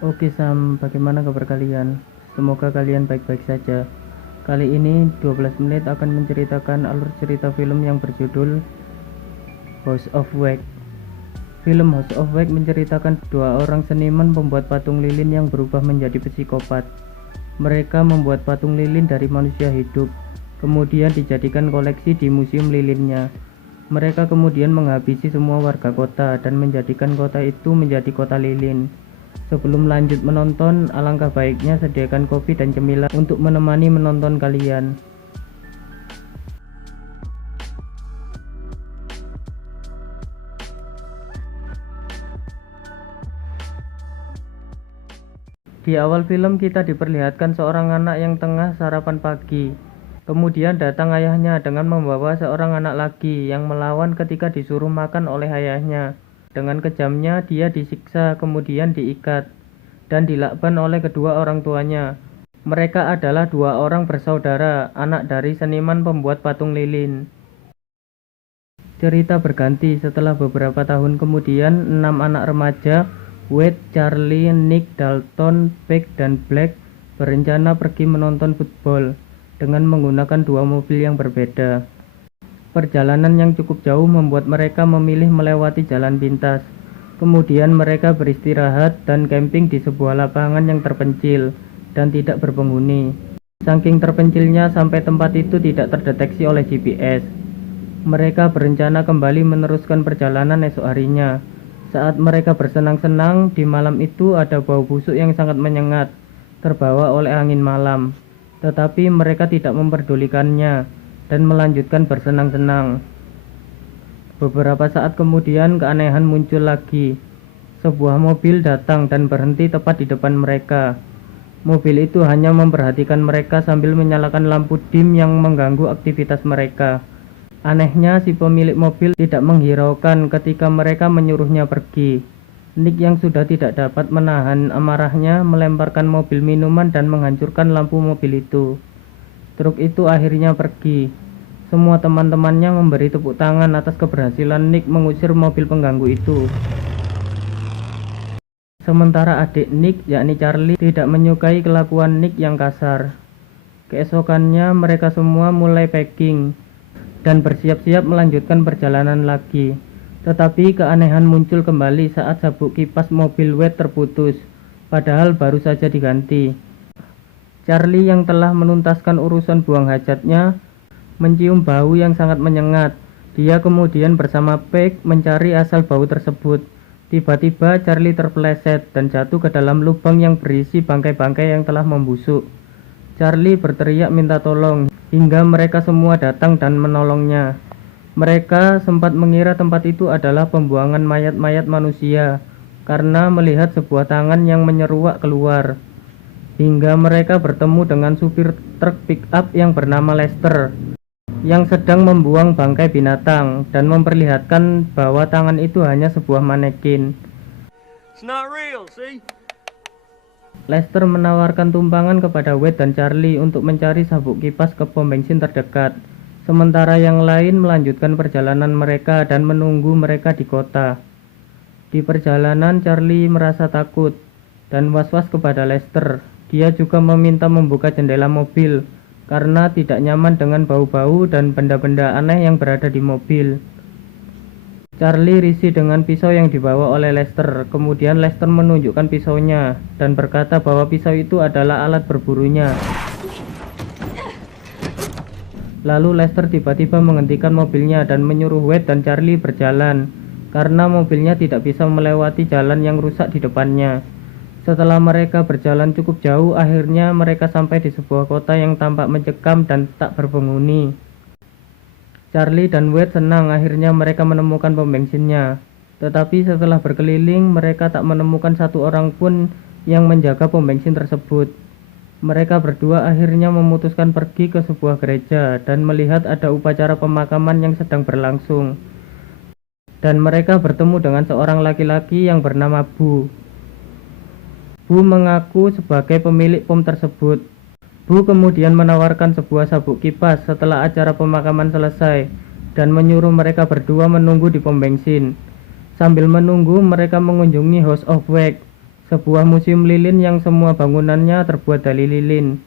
Oke Sam, bagaimana kabar kalian? Semoga kalian baik-baik saja. Kali ini 12 menit akan menceritakan alur cerita film yang berjudul House of Wax. Film House of Wax menceritakan dua orang seniman pembuat patung lilin yang berubah menjadi psikopat. Mereka membuat patung lilin dari manusia hidup, kemudian dijadikan koleksi di museum lilinnya. Mereka kemudian menghabisi semua warga kota dan menjadikan kota itu menjadi kota lilin. Sebelum lanjut menonton, alangkah baiknya sediakan kopi dan cemilan untuk menemani menonton kalian. Di awal film kita diperlihatkan seorang anak yang tengah sarapan pagi. Kemudian datang ayahnya dengan membawa seorang anak lagi yang melawan ketika disuruh makan oleh ayahnya. Dengan kejamnya dia disiksa kemudian diikat dan dilakban oleh kedua orang tuanya. Mereka adalah dua orang bersaudara, anak dari seniman pembuat patung lilin. Cerita berganti setelah beberapa tahun kemudian, 6 anak remaja, Wade, Charlie, Nick, Dalton, Beck, dan Black berencana pergi menonton football dengan menggunakan dua mobil yang berbeda. Perjalanan yang cukup jauh membuat mereka memilih melewati jalan pintas. Kemudian mereka beristirahat dan camping di sebuah lapangan yang terpencil dan tidak berpenghuni. Saking terpencilnya sampai tempat itu tidak terdeteksi oleh GPS. Mereka berencana kembali meneruskan perjalanan esok harinya. Saat mereka bersenang-senang, di malam itu ada bau busuk yang sangat menyengat, terbawa oleh angin malam. Tetapi mereka tidak memperdulikannya dan melanjutkan bersenang-senang. Beberapa saat kemudian keanehan muncul lagi. Sebuah mobil datang dan berhenti tepat di depan mereka. Mobil itu hanya memperhatikan mereka sambil menyalakan lampu dim yang mengganggu aktivitas mereka. Anehnya si pemilik mobil tidak menghiraukan ketika mereka menyuruhnya pergi. Nick yang sudah tidak dapat menahan amarahnya melemparkan mobil minuman dan menghancurkan lampu mobil itu. Truk itu akhirnya pergi. Semua teman-temannya memberi tepuk tangan atas keberhasilan Nick mengusir mobil pengganggu itu. Sementara adik Nick, yakni Charlie, tidak menyukai kelakuan Nick yang kasar. Keesokannya mereka semua mulai packing dan bersiap-siap melanjutkan perjalanan lagi. Tetapi keanehan muncul kembali saat sabuk kipas mobil Wade terputus, padahal baru saja diganti. Charlie yang telah menuntaskan urusan buang hajatnya mencium bau yang sangat menyengat. Dia kemudian bersama Peck mencari asal bau tersebut. Tiba-tiba Charlie terpeleset dan jatuh ke dalam lubang yang berisi bangkai-bangkai yang telah membusuk. Charlie berteriak minta tolong hingga mereka semua datang dan menolongnya. Mereka sempat mengira tempat itu adalah pembuangan mayat-mayat manusia karena melihat sebuah tangan yang menyeruak keluar. Hingga mereka bertemu dengan supir truk pick-up yang bernama Lester yang sedang membuang bangkai binatang dan memperlihatkan bahwa tangan itu hanya sebuah manekin. It's not real, see? Lester menawarkan tumpangan kepada Wade dan Charlie untuk mencari sabuk kipas ke pom bensin terdekat, sementara yang lain melanjutkan perjalanan mereka dan menunggu mereka di kota. Di perjalanan Charlie merasa takut dan was-was kepada Lester. Dia juga meminta membuka jendela mobil karena tidak nyaman dengan bau-bau dan benda-benda aneh yang berada di mobil. Charlie risih dengan pisau yang dibawa oleh Lester. Kemudian Lester menunjukkan pisaunya dan berkata bahwa pisau itu adalah alat berburunya. Lalu Lester tiba-tiba menghentikan mobilnya dan menyuruh Wade dan Charlie berjalan karena mobilnya tidak bisa melewati jalan yang rusak di depannya. Setelah mereka berjalan cukup jauh, akhirnya mereka sampai di sebuah kota yang tampak mencekam dan tak berpenghuni. Charlie dan Wade senang akhirnya mereka menemukan pom bensinnya. Tetapi setelah berkeliling, mereka tak menemukan satu orang pun yang menjaga pom bensin tersebut. Mereka berdua akhirnya memutuskan pergi ke sebuah gereja dan melihat ada upacara pemakaman yang sedang berlangsung. Dan mereka bertemu dengan seorang laki-laki yang bernama Bu. Bu mengaku sebagai pemilik pom tersebut. Bu kemudian menawarkan sebuah sabuk kipas setelah acara pemakaman selesai dan menyuruh mereka berdua menunggu di pom bensin. Sambil menunggu, mereka mengunjungi House of Wax, sebuah museum lilin yang semua bangunannya terbuat dari lilin.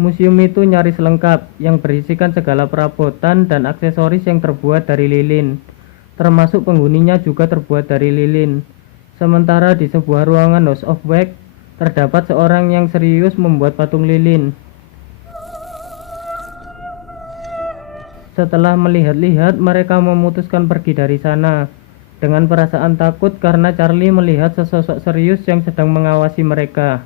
Museum itu nyaris lengkap, yang berisikan segala perabotan dan aksesoris yang terbuat dari lilin, termasuk penghuninya juga terbuat dari lilin. Sementara di sebuah ruangan House of Wax, terdapat seorang yang serius membuat patung lilin. Setelah melihat-lihat, mereka memutuskan pergi dari sana, dengan perasaan takut karena Charlie melihat sesosok serius yang sedang mengawasi mereka.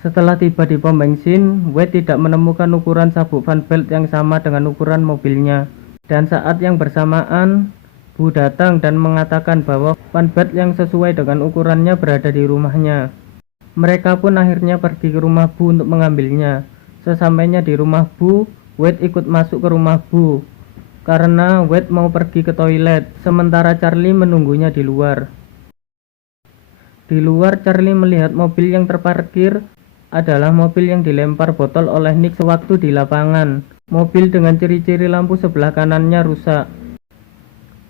Setelah tiba di pom bensin, Wade tidak menemukan ukuran sabuk Van Belt yang sama dengan ukuran mobilnya. Dan saat yang bersamaan, Bu datang dan mengatakan bahwa Van Belt yang sesuai dengan ukurannya berada di rumahnya. Mereka pun akhirnya pergi ke rumah Bu untuk mengambilnya. Sesampainya di rumah Bu, Wade ikut masuk ke rumah Bu karena Wade mau pergi ke toilet, sementara Charlie menunggunya di luar. Di luar, Charlie melihat mobil yang terparkir adalah mobil yang dilempar botol oleh Nick sewaktu di lapangan. Mobil dengan ciri-ciri lampu sebelah kanannya rusak.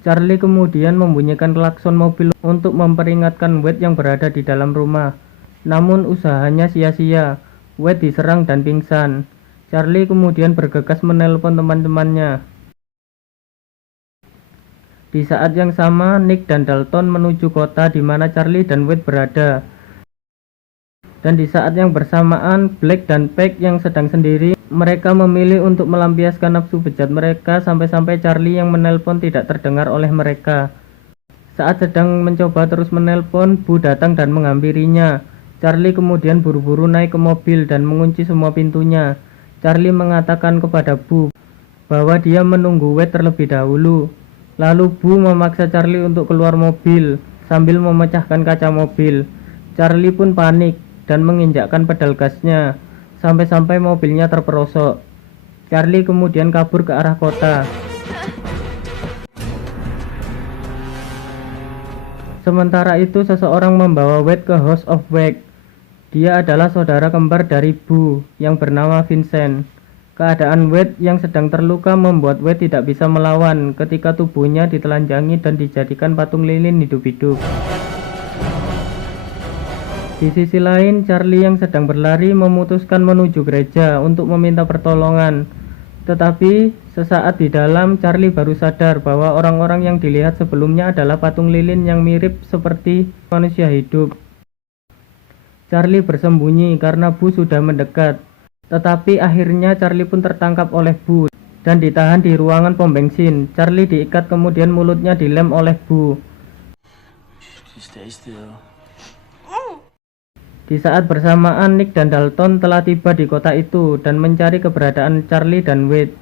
Charlie kemudian membunyikan klakson mobil untuk memperingatkan Wade yang berada di dalam rumah. Namun usahanya sia-sia. Wade diserang dan pingsan. Charlie kemudian bergegas menelpon teman-temannya. Di saat yang sama, Nick dan Dalton menuju kota di mana Charlie dan Wade berada. Dan di saat yang bersamaan, Black dan Peck yang sedang sendiri, mereka memilih untuk melampiaskan nafsu bejat mereka sampai-sampai Charlie yang menelpon tidak terdengar oleh mereka. Saat sedang mencoba terus menelpon, Bu datang dan menghampirinya. Charlie kemudian buru-buru naik ke mobil dan mengunci semua pintunya. Charlie mengatakan kepada Bu bahwa dia menunggu Wade terlebih dahulu. Lalu Bu memaksa Charlie untuk keluar mobil sambil memecahkan kaca mobil. Charlie pun panik dan menginjakkan pedal gasnya, sampai-sampai mobilnya terperosok. Charlie kemudian kabur ke arah kota. Sementara itu, seseorang membawa Wade ke House of Wax. Dia adalah saudara kembar dari Bu, yang bernama Vincent. Keadaan Wade yang sedang terluka membuat Wade tidak bisa melawan ketika tubuhnya ditelanjangi dan dijadikan patung lilin hidup-hidup. Di sisi lain, Charlie yang sedang berlari memutuskan menuju gereja untuk meminta pertolongan. Tetapi, sesaat di dalam, Charlie baru sadar bahwa orang-orang yang dilihat sebelumnya adalah patung lilin yang mirip seperti manusia hidup. Charlie bersembunyi karena Bu sudah mendekat. Tetapi akhirnya Charlie pun tertangkap oleh Bu dan ditahan di ruangan pom bensin. Charlie diikat kemudian mulutnya dilem oleh Bu. Stay still. Di saat bersamaan, Nick dan Dalton telah tiba di kota itu dan mencari keberadaan Charlie dan Wade.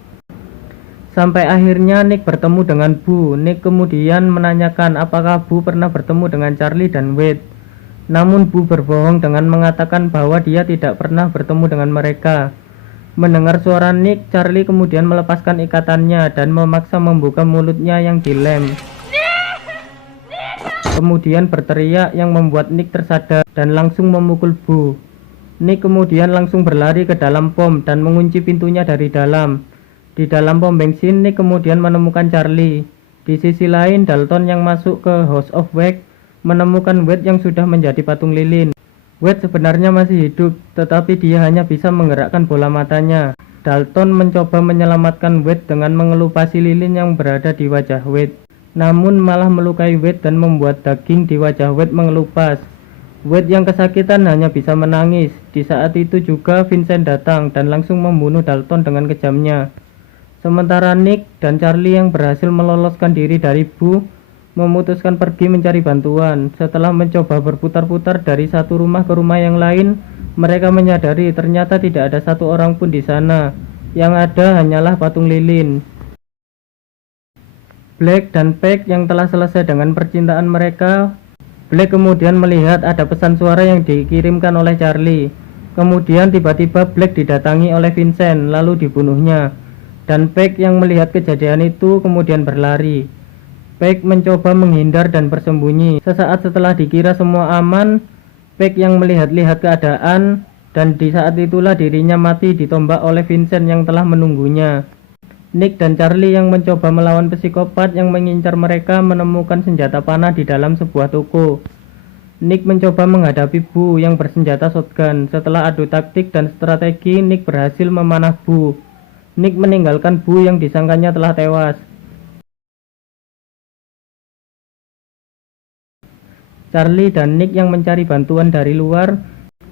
Sampai akhirnya Nick bertemu dengan Bu. Nick kemudian menanyakan apakah Bu pernah bertemu dengan Charlie dan Wade. Namun Bu berbohong dengan mengatakan bahwa dia tidak pernah bertemu dengan mereka. Mendengar suara Nick, Charlie kemudian melepaskan ikatannya dan memaksa membuka mulutnya yang dilem. Kemudian berteriak yang membuat Nick tersadar dan langsung memukul Bu. Nick kemudian langsung berlari ke dalam pom dan mengunci pintunya dari dalam. Di dalam pom bensin, Nick kemudian menemukan Charlie. Di sisi lain, Dalton yang masuk ke House of Wax menemukan Wade yang sudah menjadi patung lilin. Wade sebenarnya masih hidup, tetapi dia hanya bisa menggerakkan bola matanya. Dalton mencoba menyelamatkan Wade dengan mengelupasi lilin yang berada di wajah Wade, namun malah melukai Wade dan membuat daging di wajah Wade mengelupas. Wade yang kesakitan hanya bisa menangis. Di saat itu juga Vincent datang dan langsung membunuh Dalton dengan kejamnya. Sementara Nick dan Charlie yang berhasil meloloskan diri dari Bu memutuskan pergi mencari bantuan. Setelah mencoba berputar-putar dari satu rumah ke rumah yang lain, mereka menyadari ternyata tidak ada satu orang pun di sana. Yang ada hanyalah patung lilin. Black dan Peck yang telah selesai dengan percintaan mereka. Black kemudian melihat ada pesan suara yang dikirimkan oleh Charlie. Kemudian tiba-tiba Black didatangi oleh Vincent lalu dibunuhnya. Dan Peck yang melihat kejadian itu kemudian berlari. Peck mencoba menghindar dan bersembunyi. Sesaat setelah dikira semua aman, Peck yang melihat-lihat keadaan dan di saat itulah dirinya mati ditombak oleh Vincent yang telah menunggunya. Nick dan Charlie yang mencoba melawan psikopat yang mengincar mereka menemukan senjata panah di dalam sebuah toko. Nick mencoba menghadapi Bu yang bersenjata shotgun. Setelah adu taktik dan strategi, Nick berhasil memanah Bu. Nick meninggalkan Bu yang disangkanya telah tewas. Charlie dan Nick yang mencari bantuan dari luar,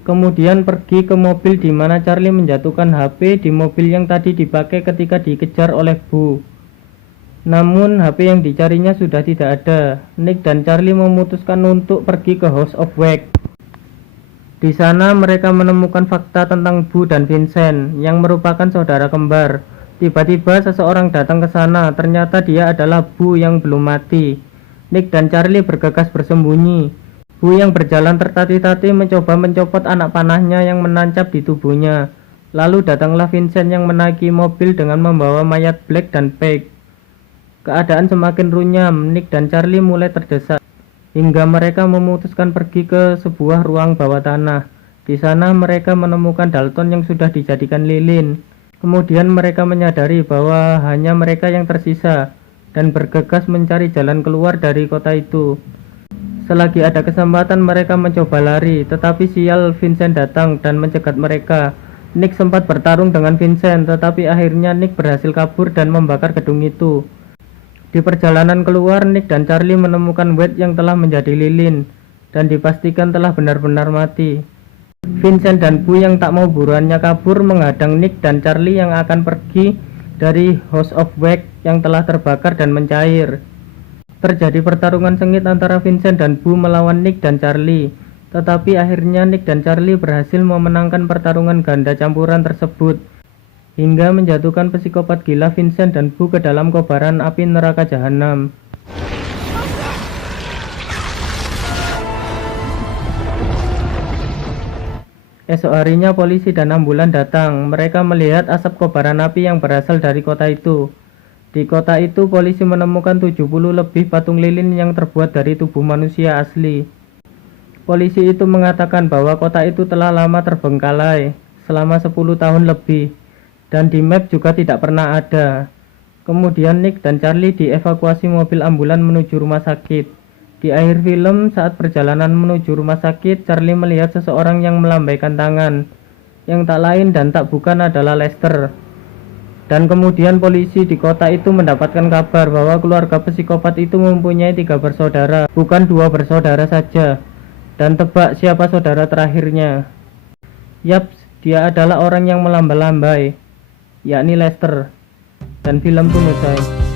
kemudian pergi ke mobil di mana Charlie menjatuhkan HP di mobil yang tadi dipakai ketika dikejar oleh Bu. Namun HP yang dicarinya sudah tidak ada. Nick dan Charlie memutuskan untuk pergi ke House of Wax. Di sana mereka menemukan fakta tentang Bu dan Vincent yang merupakan saudara kembar. Tiba-tiba seseorang datang ke sana, ternyata dia adalah Bu yang belum mati. Nick dan Charlie bergegas bersembunyi. Bu yang berjalan tertati-tati mencoba mencopot anak panahnya yang menancap di tubuhnya. Lalu datanglah Vincent yang menaiki mobil dengan membawa mayat Black dan Peg. Keadaan semakin runyam, Nick dan Charlie mulai terdesak, hingga mereka memutuskan pergi ke sebuah ruang bawah tanah. Di sana mereka menemukan Dalton yang sudah dijadikan lilin. Kemudian mereka menyadari bahwa hanya mereka yang tersisa, dan bergegas mencari jalan keluar dari kota itu. Selagi ada kesempatan mereka mencoba lari, tetapi sial Vincent datang dan mencegat mereka. Nick sempat bertarung dengan Vincent, tetapi akhirnya Nick berhasil kabur dan membakar gedung itu. Di perjalanan keluar, Nick dan Charlie menemukan Wade yang telah menjadi lilin dan dipastikan telah benar-benar mati. Vincent dan Bu yang tak mau buruannya kabur menghadang Nick dan Charlie yang akan pergi dari House of Wax yang telah terbakar dan mencair. Terjadi pertarungan sengit antara Vincent dan Bu melawan Nick dan Charlie, tetapi akhirnya Nick dan Charlie berhasil memenangkan pertarungan ganda campuran tersebut, hingga menjatuhkan psikopat gila Vincent dan Bu ke dalam kobaran api neraka jahanam. Esok harinya polisi dan ambulan datang. Mereka melihat asap kobaran api yang berasal dari kota itu. Di kota itu polisi menemukan 70 lebih patung lilin yang terbuat dari tubuh manusia asli. Polisi itu mengatakan bahwa kota itu telah lama terbengkalai selama 10 tahun lebih, dan di map juga tidak pernah ada. Kemudian Nick dan Charlie dievakuasi mobil ambulan menuju rumah sakit. Di akhir film, saat perjalanan menuju rumah sakit, Charlie melihat seseorang yang melambaikan tangan, yang tak lain dan tak bukan adalah Lester. Dan kemudian polisi di kota itu mendapatkan kabar bahwa keluarga psikopat itu mempunyai 3 bersaudara, bukan 2 bersaudara saja. Dan tebak siapa saudara terakhirnya? Yaps, dia adalah orang yang melambai-lambai, yakni Lester. Dan film pun usai.